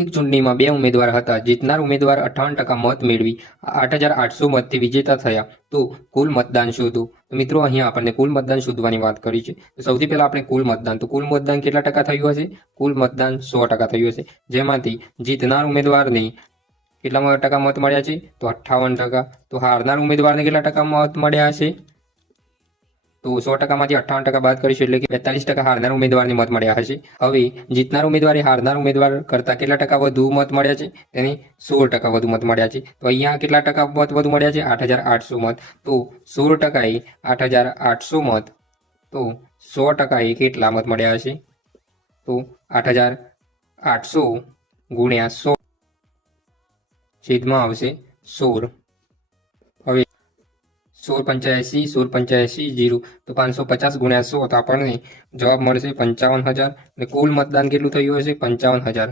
એક ચૂંટણીમાં 2 ઉમેદવાર હતા. જીતનાર ઉમેદવાર 58% મત મેળવી 8,800 મતથી વિજેતા થયા. તો કુલ મતદાન શોધો. તો મિત્રો અહીંયા આપણને કુલ મતદાન શોધવાની વાત કરી છે. તો સૌથી પહેલા આપણે કુલ મતદાન કેટલા ટકા થયું હશે? કુલ મતદાન 100% થયું હશે. જેમાંથી જીતનાર ઉમેદવારને કેટલા ટકા મત મળ્યા છે? તો 58%. તો હારનાર ઉમેદવારને કેટલા ટકા મત મળ્યા હશે? તો 100%માંથી 58% બાદ કરીશું એટલે કે 42% હારનાર ઉમેદવારને મત મળ્યા હશે. હવે જીતનાર ઉમેદવારે હારનાર ઉમેદવાર કરતાં કેટલા ટકા વધુ મત મળ્યા છે? તેને 16% વધુ મત મળ્યા છે. તો અહીંયા કેટલા ટકા મત વધુ મળ્યા છે? 8,800 મત. તો 16%એ 8,800 મત. તો 100%એ કેટલા મત મળ્યા હશે? તો 8,800 ગુણ્યા 100 છેદમાં આવશે 16. હવે 16 85 0 તો 550 ગુણ્યા 100 તો આપણને જવાબ મળશે 55,000. અને કુલ મતદાન કેટલું થયું હશે? 55,000.